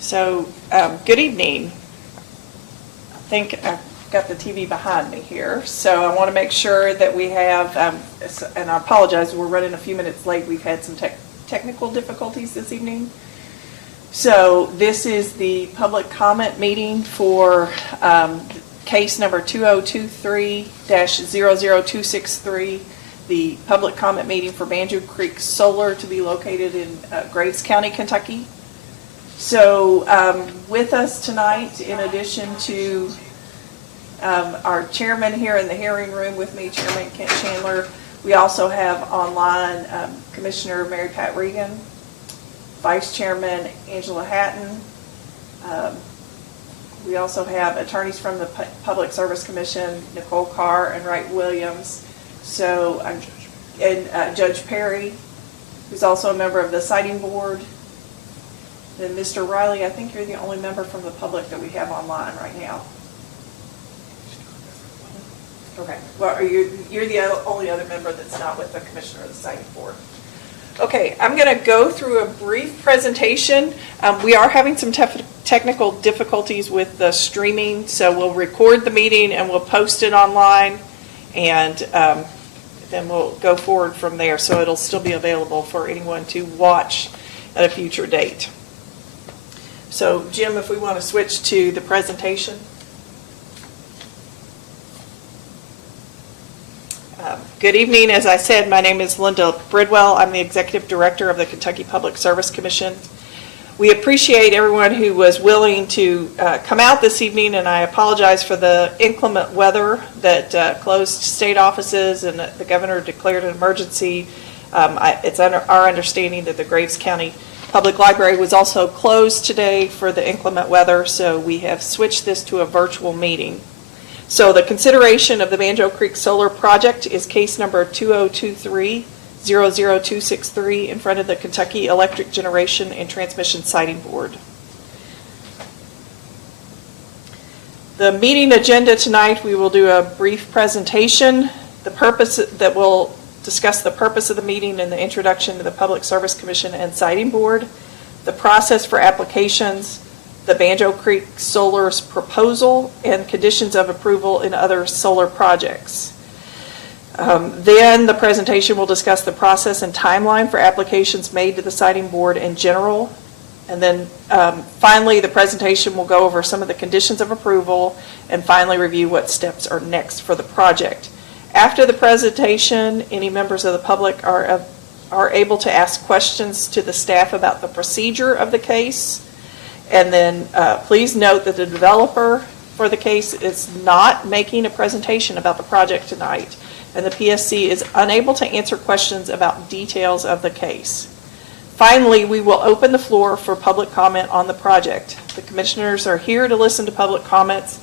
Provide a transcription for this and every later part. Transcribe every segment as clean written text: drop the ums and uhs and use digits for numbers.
So, good evening. I think I've got the TV behind me here, so I want to make sure that we have, and I apologize, we're running a few minutes late. We've had some technical difficulties this evening. So, this is the public comment meeting for case number 2023-00263, the public comment meeting for Banjo Creek Solar to be located in Graves County, Kentucky. So with us tonight, in addition to our chairman here in the hearing room with me, Chairman Kent Chandler, we also have online Commissioner Mary Pat Regan, Vice Chairman Angela Hatton. We also have attorneys from the Public Service Commission, Nicole Carr and Wright Williams. So, and Judge Perry, who's also a member of the Siting Board. Then Mr. Riley, I think you're the only member from the public that we have online right now. Okay. Well, you're the only other member that's not with the Commissioner of the Siting Board. Okay, I'm going to go through a brief presentation. We are having some technical difficulties with the streaming, so we'll record the meeting and we'll post it online, and then we'll go forward from there, so it'll still be available for anyone to watch at a future date. So, Jim, if we want to switch to the presentation. Good evening. As I said, my name is Linda Bridwell. I'm the Executive Director of the Kentucky Public Service Commission. We appreciate everyone who was willing to come out this evening, and I apologize for the inclement weather that closed state offices and the governor declared an emergency. It's our understanding that the Graves County Public Library was also closed today for the inclement weather, so we have switched this to a virtual meeting. So the consideration of the Banjo Creek Solar Project is case number 2023-00263 in front of the Kentucky Electric Generation and Transmission Siting Board. The meeting agenda tonight, we will do a brief presentation. The purpose that will discuss the purpose of the meeting and the introduction to the Public Service Commission and Siting Board, the process for applications, the Banjo Creek Solar's proposal, and conditions of approval in other solar projects. Then the presentation will discuss the process and timeline for applications made to the Siting Board in general. And then finally, the presentation will go over some of the conditions of approval and finally review what steps are next for the project. After the presentation, any members of the public are able to ask questions to the staff about the procedure of the case. And then please note that the developer for the case is not making a presentation about the project tonight, and the PSC is unable to answer questions about details of the case. Finally, we will open the floor for public comment on the project. The commissioners are here to listen to public comments,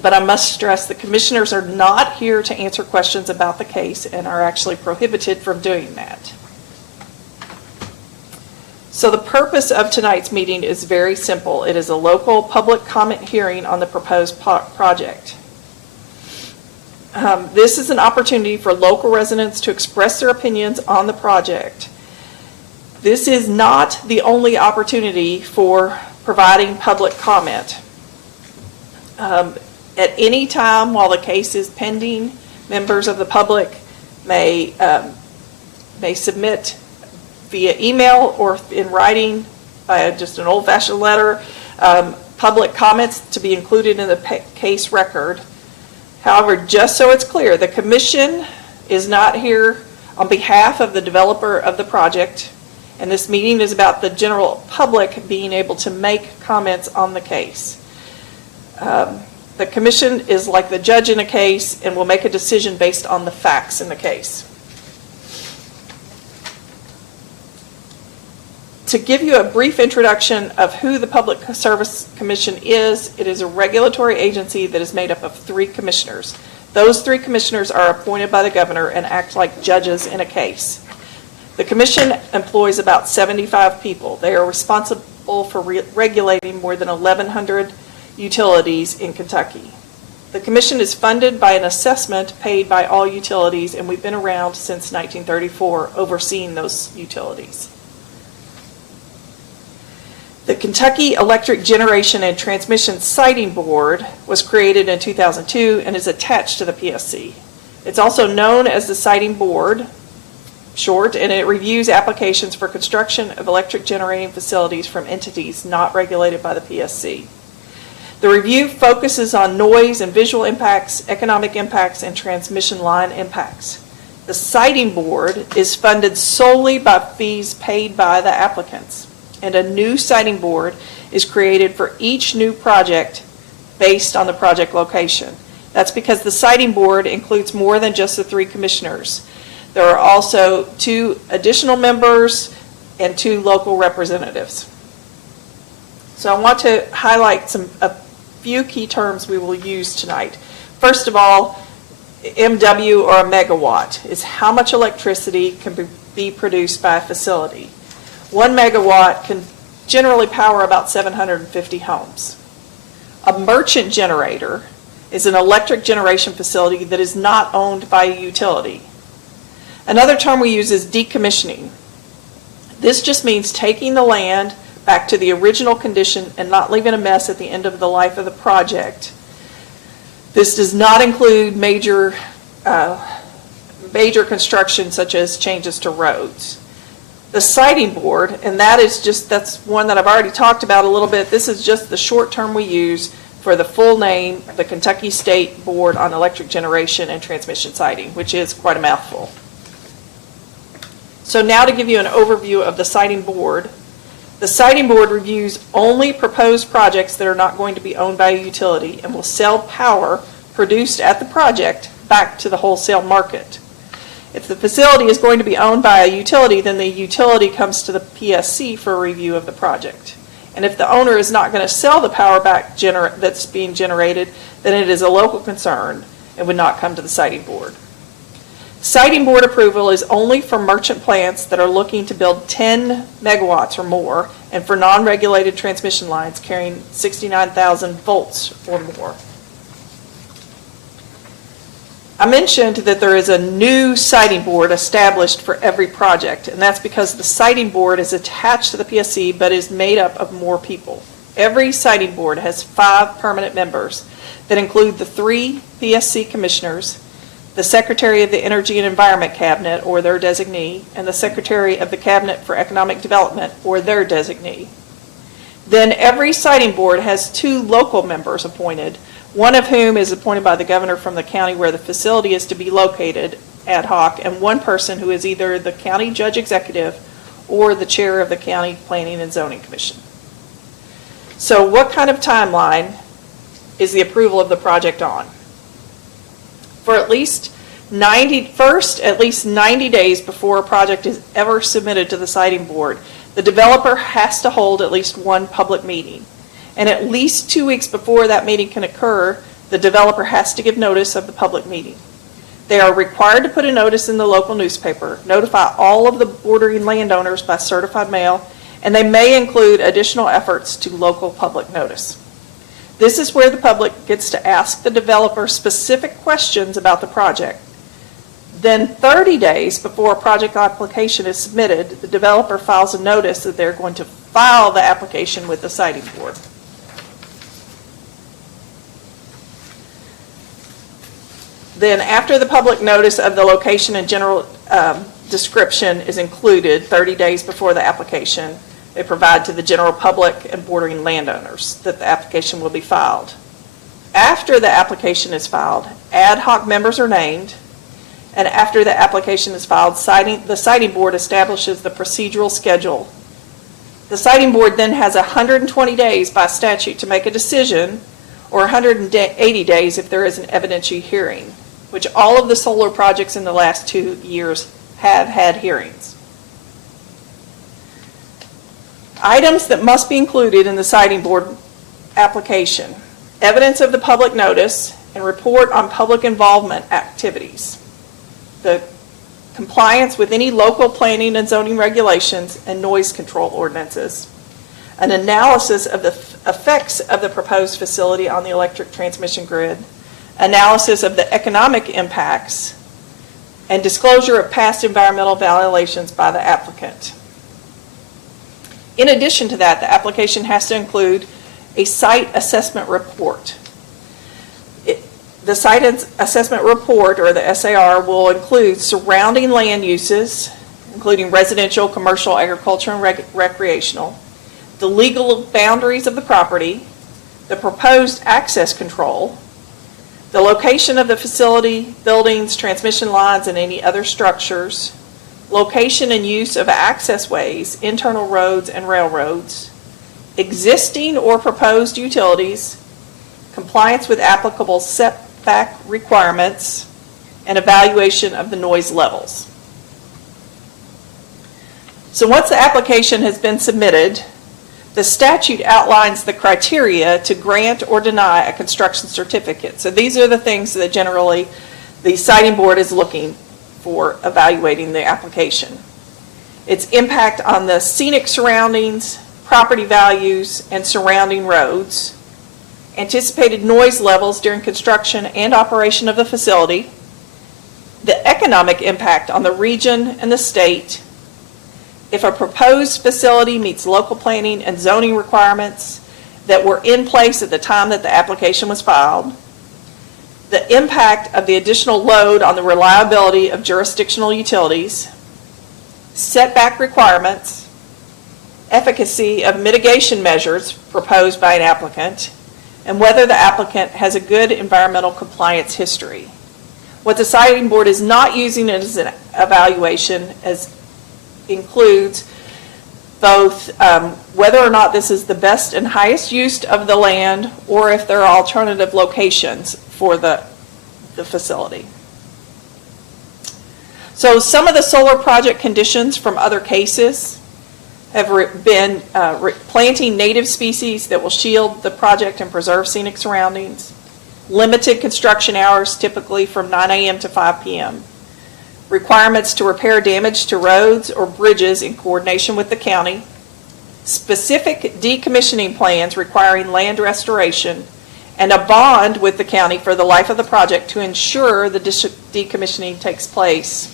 but I must stress the commissioners are not here to answer questions about the case and are actually prohibited from doing that. So the purpose of tonight's meeting is very simple. It is a local public comment hearing on the proposed project. This is an opportunity for local residents to express their opinions on the project. This is not the only opportunity for providing public comment. At any time while the case is pending, members of the public may submit via email or in writing by just an old-fashioned letter, public comments to be included in the case record. However, just so it's clear, the Commission is not here on behalf of the developer of the project, and this meeting is about the general public being able to make comments on the case. The Commission is like the judge in a case and will make a decision based on the facts in the case. To give you a brief introduction of who the Public Service Commission is, it is a regulatory agency that is made up of 3 commissioners. Those 3 commissioners are appointed by the governor and act like judges in a case. The commission employs about 75 people. They are responsible for regulating more than 1,100 utilities in Kentucky. The commission is funded by an assessment paid by all utilities, and we've been around since 1934 overseeing those utilities. The Kentucky Electric Generation and Transmission Siting Board was created in 2002 and is attached to the PSC. It's also known as the Siting Board, short, and it reviews applications for construction of electric generating facilities from entities not regulated by the PSC. The review focuses on noise and visual impacts, economic impacts, and transmission line impacts. The Siting Board is funded solely by fees paid by the applicants, and a new Siting Board is created for each new project based on the project location. That's because the Siting Board includes more than just the 3 commissioners. There are also 2 additional members and 2 local representatives. So I want to highlight a few key terms we will use tonight. First of all, MW or a megawatt is how much electricity can be produced by a facility. 1 megawatt can generally power about 750 homes. A merchant generator is an electric generation facility that is not owned by a utility. Another term we use is decommissioning. This just means taking the land back to the original condition and not leaving a mess at the end of the life of the project. This does not include major construction such as changes to roads. The Siting Board, and that's one that I've already talked about a little bit. This is just the short term we use for the full name, the Kentucky State Board on Electric Generation and Transmission Siting, which is quite a mouthful. So now to give you an overview of the Siting Board. The Siting Board reviews only proposed projects that are not going to be owned by a utility and will sell power produced at the project back to the wholesale market. If the facility is going to be owned by a utility, then the utility comes to the PSC for a review of the project. And if the owner is not going to sell the power back that's being generated, then it is a local concern and would not come to the Siting Board. Siting Board approval is only for merchant plants that are looking to build 10 megawatts or more, and for non-regulated transmission lines carrying 69,000 volts or more. I mentioned that there is a new Siting Board established for every project, and that's because the Siting Board is attached to the PSC but is made up of more people. Every Siting Board has 5 permanent members that include the 3 PSC commissioners, the Secretary of the Energy and Environment Cabinet, or their designee, and the Secretary of the Cabinet for Economic Development, or their designee. Then every Siting Board has 2 local members appointed, one of whom is appointed by the governor from the county where the facility is to be located ad hoc, and one person who is either the county judge executive or the chair of the county planning and zoning commission. So what kind of timeline is the approval of the project on? For at least 90 days before a project is ever submitted to the Siting Board, the developer has to hold at least 1 public meeting. And at least 2 weeks before that meeting can occur, the developer has to give notice of the public meeting. They are required to put a notice in the local newspaper, notify all of the bordering landowners by certified mail, and they may include additional efforts to local public notice. This is where the public gets to ask the developer specific questions about the project. Then 30 days before a project application is submitted, the developer files a notice that they're going to file the application with the Siting Board. Then after the public notice of the location and general description is included 30 days before the application, they provide to the general public and bordering landowners that the application will be filed. After the application is filed, ad hoc members are named, and after the application is filed, the Siting Board establishes the procedural schedule. The Siting Board then has 120 days by statute to make a decision, or 180 days if there is an evidentiary hearing, which all of the solar projects in the last 2 years have had hearings. Items that must be included in the Siting Board application: evidence of the public notice and report on public involvement activities, the compliance with any local planning and zoning regulations and noise control ordinances, an analysis of the effects of the proposed facility on the electric transmission grid, analysis of the economic impacts, and disclosure of past environmental violations by the applicant. In addition to that, the application has to include a site assessment report. The site assessment report, or the SAR, will include surrounding land uses, including residential, commercial, agricultural, and recreational, the legal boundaries of the property, the proposed access control, the location of the facility, buildings, transmission lines, and any other structures, location and use of access ways, internal roads and railroads, existing or proposed utilities, compliance with applicable setback requirements, and evaluation of the noise levels. So once the application has been submitted, the statute outlines the criteria to grant or deny a construction certificate. So these are the things that generally the siting board is looking for evaluating the application. Its impact on the scenic surroundings, property values, and surrounding roads, anticipated noise levels during construction and operation of the facility, the economic impact on the region and the state, if a proposed facility meets local planning and zoning requirements that were in place at the time that the application was filed, the impact of the additional load on the reliability of jurisdictional utilities, setback requirements, efficacy of mitigation measures proposed by an applicant, and whether the applicant has a good environmental compliance history. What the siting board is not using as an evaluation includes both whether or not this is the best and highest use of the land, or if there are alternative locations for the facility. So some of the solar project conditions from other cases have been planting native species that will shield the project and preserve scenic surroundings, limited construction hours, typically from 9 a.m. to 5 p.m., requirements to repair damage to roads or bridges in coordination with the county, specific decommissioning plans requiring land restoration, and a bond with the county for the life of the project to ensure the decommissioning takes place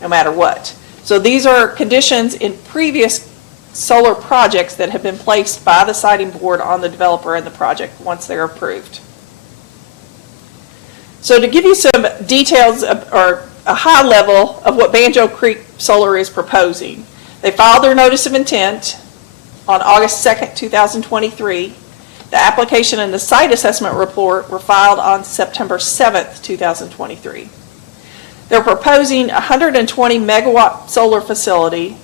no matter what. So these are conditions in previous solar projects that have been placed by the siting board on the developer and the project once they're approved. So to give you some details or a high level of what Banjo Creek Solar is proposing, they filed their notice of intent on August 2nd, 2023. The application and the site assessment report were filed on September 7th, 2023. They're proposing a 120 megawatt solar facility.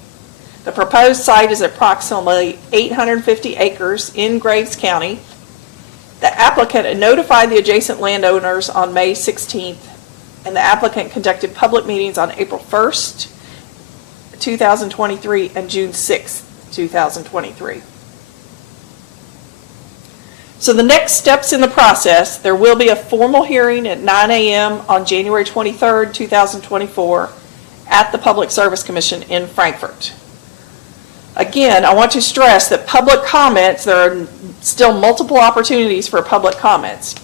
The proposed site is approximately 850 acres in Graves County. The applicant notified the adjacent landowners on May 16th, and the applicant conducted public meetings on April 1st, 2023 and June 6th, 2023. So the next steps in the process, there will be a formal hearing at 9 a.m. on January 23rd, 2024 at the Public Service Commission in Frankfort. Again, I want to stress that public comments, there are still multiple opportunities for public comments.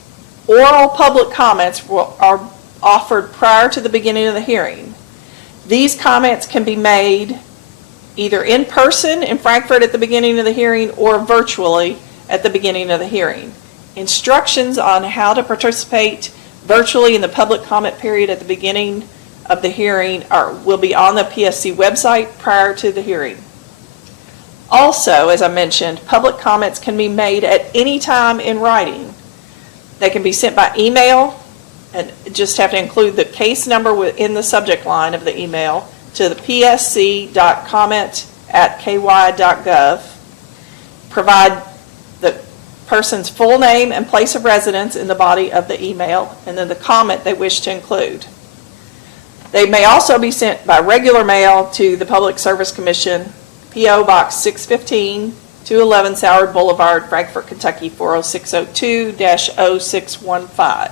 Oral public comments are offered prior to the beginning of the hearing. These comments can be made either in person in Frankfort at the beginning of the hearing or virtually at the beginning of the hearing. Instructions on how to participate virtually in the public comment period at the beginning of the hearing will be on the PSC website prior to the hearing. Also, as I mentioned, public comments can be made at any time in writing. They can be sent by email, and just have to include the case number within the subject line of the email to the psc.comment@ky.gov. Provide the person's full name and place of residence in the body of the email, and then the comment they wish to include. They may also be sent by regular mail to the Public Service Commission, P.O. Box 615, 211 Sourd Boulevard, Frankfort, Kentucky 40602-0615.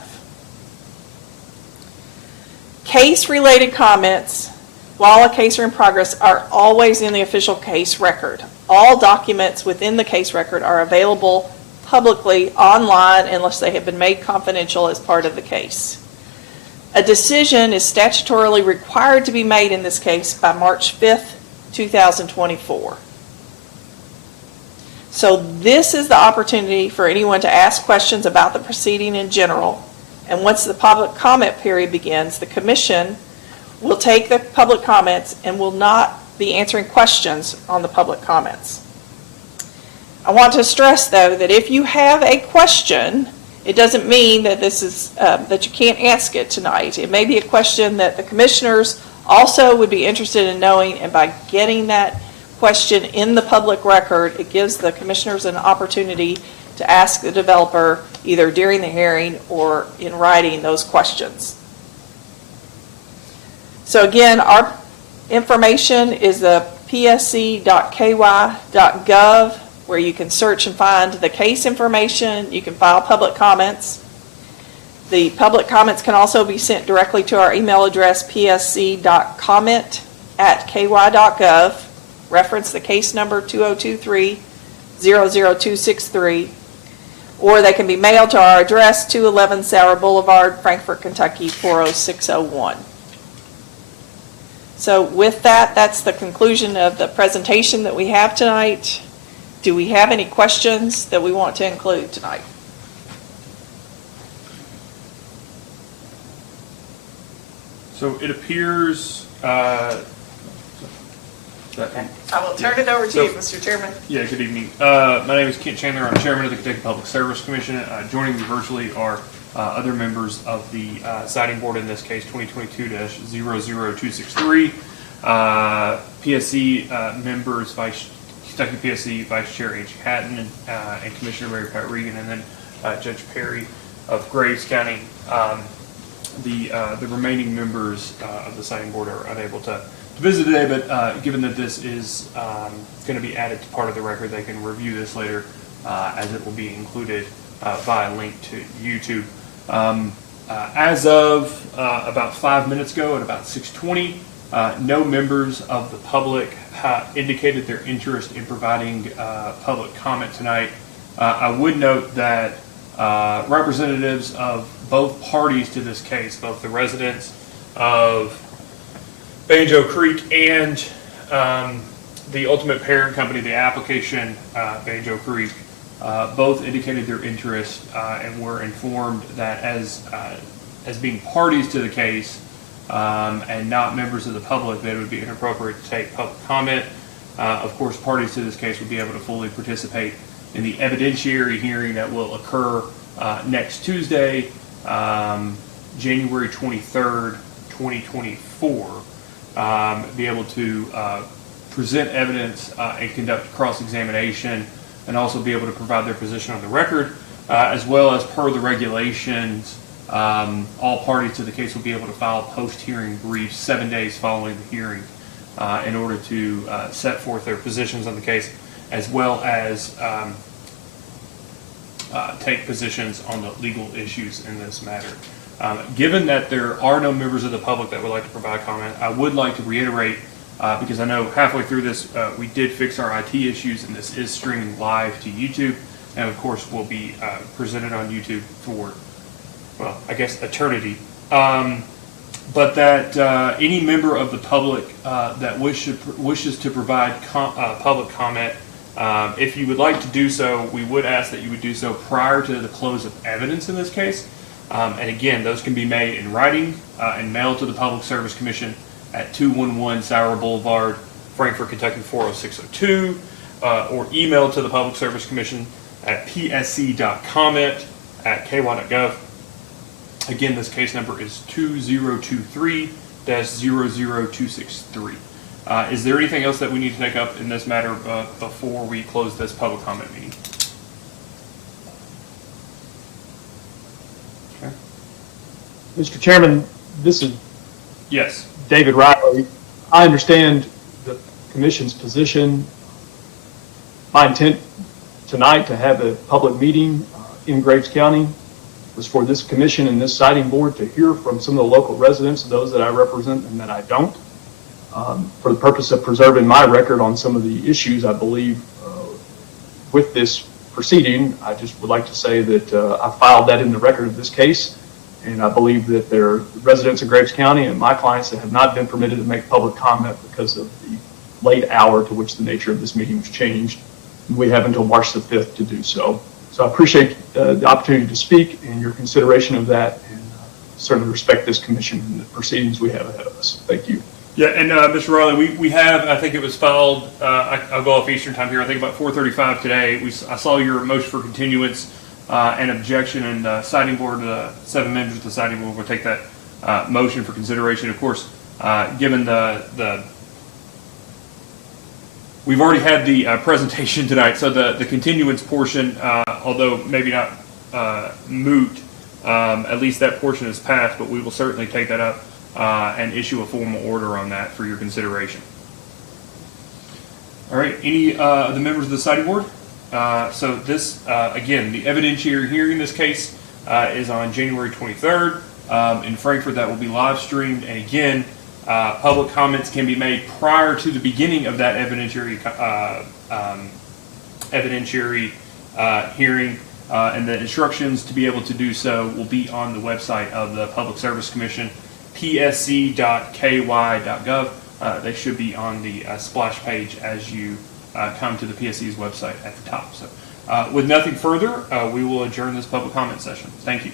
Case-related comments, while a case are in progress, are always in the official case record. All documents within the case record are available publicly online unless they have been made confidential as part of the case. A decision is statutorily required to be made in this case by March 5th, 2024. So this is the opportunity for anyone to ask questions about the proceeding in general. And once the public comment period begins, the commission will take the public comments and will not be answering questions on the public comments. I want to stress, though, that if you have a question, it doesn't mean that this is that you can't ask it tonight. It may be a question that the commissioners also would be interested in knowing, and by getting that question in the public record, it gives the commissioners an opportunity to ask the developer either during the hearing or in writing those questions. So again, our information is the psc.ky.gov, where you can search and find the case information. You can file public comments. The public comments can also be sent directly to our email address, psc.comment@ky.gov. Reference the case number 2023-00263. Or they can be mailed to our address, 211 Sauer Boulevard, Frankfort, Kentucky, 40601. So with that, that's the conclusion of the presentation that we have tonight. Do we have any questions that we want to include tonight? So it appears Okay. I will turn it over to you, Mr. Chairman. Yeah, good evening. My name is Kent Chandler. I'm chairman of the Kentucky Public Service Commission. Joining me virtually are other members of the Siting Board, in this case 2022-00263. PSC members, Kentucky PSC Vice Chair H. Hatton and Commissioner Mary Pat Regan, and then Judge Perry of Graves County. The remaining members of the Siting Board are unable to visit today, but given that this is going to be added to part of the record, they can review this later as it will be included via link to YouTube. As of about 5 minutes ago at about 6:20, no members of the public indicated their interest in providing public comment tonight. I would note that representatives of both parties to this case, both the residents of Banjo Creek and the ultimate parent company, the application, Banjo Creek, both indicated their interest and were informed that as being parties to the case and not members of the public, that it would be inappropriate to take public comment. Of course, parties to this case would be able to fully participate in the evidentiary hearing that will occur next Tuesday, January 23rd, 2024. Be able to present evidence and conduct cross-examination, and also be able to provide their position on the record, as well as per the regulations, all parties to the case will be able to file post-hearing briefs 7 days following the hearing in order to set forth their positions on the case, as well as take positions on the legal issues in this matter. Given that there are no members of the public that would like to provide comment, I would like to reiterate, because I know halfway through this we did fix our IT issues, and this is streaming live to YouTube, and of course will be presented on YouTube for, well, I guess eternity. But that any member of the public that wishes to provide public comment, if you would like to do so, we would ask that you would do so prior to the close of evidence in this case. And again, those can be made in writing and mailed to the Public Service Commission at 211 Sauer Boulevard, Frankfort, Kentucky 40602, or emailed to the Public Service Commission at psc.comment@ky.gov. Again, this case number is 2023-00263. Is there anything else that we need to take up in this matter before we close this public comment meeting? Okay. Mr. Chairman, this is Yes. David Riley. I understand the Commission's position. My intent tonight to have a public meeting in Graves County was for this Commission and this Siting Board to hear from some of the local residents, those that I represent and that I don't, for the purpose of preserving my record on some of the issues I believe with this proceeding. I just would like to say that I filed that in the record of this case, and I believe that there are residents of Graves County and my clients that have not been permitted to make public comment because of the late hour to which the nature of this meeting was changed We have until March the 5th to do so. So I appreciate the opportunity to speak and your consideration of that, and certainly respect this commission and the proceedings we have ahead of us. Thank you. Yeah, and Mr. Riley, we have, I think it was filed, I'll go off Eastern time here, I think about 4:35 today. I saw your motion for continuance and objection, and the citing board, 7 members of the citing board will take that motion for consideration. Of course, given we've already had the presentation tonight, so the continuance portion, although maybe not moot, at least that portion is passed, but we will certainly take that up and issue a formal order on that for your consideration. All right, any of the members of the citing board? So this, again, the evidentiary hearing in this case is on January 23rd. In Frankfurt, that will be live streamed, and again, public comments can be made prior to the beginning of that evidentiary hearing, and the instructions to be able to do so will be on the website of the Public Service Commission, psc.ky.gov. They should be on the splash page as you come to the PSC's website at the top. So, with nothing further, we will adjourn this public comment session. Thank you.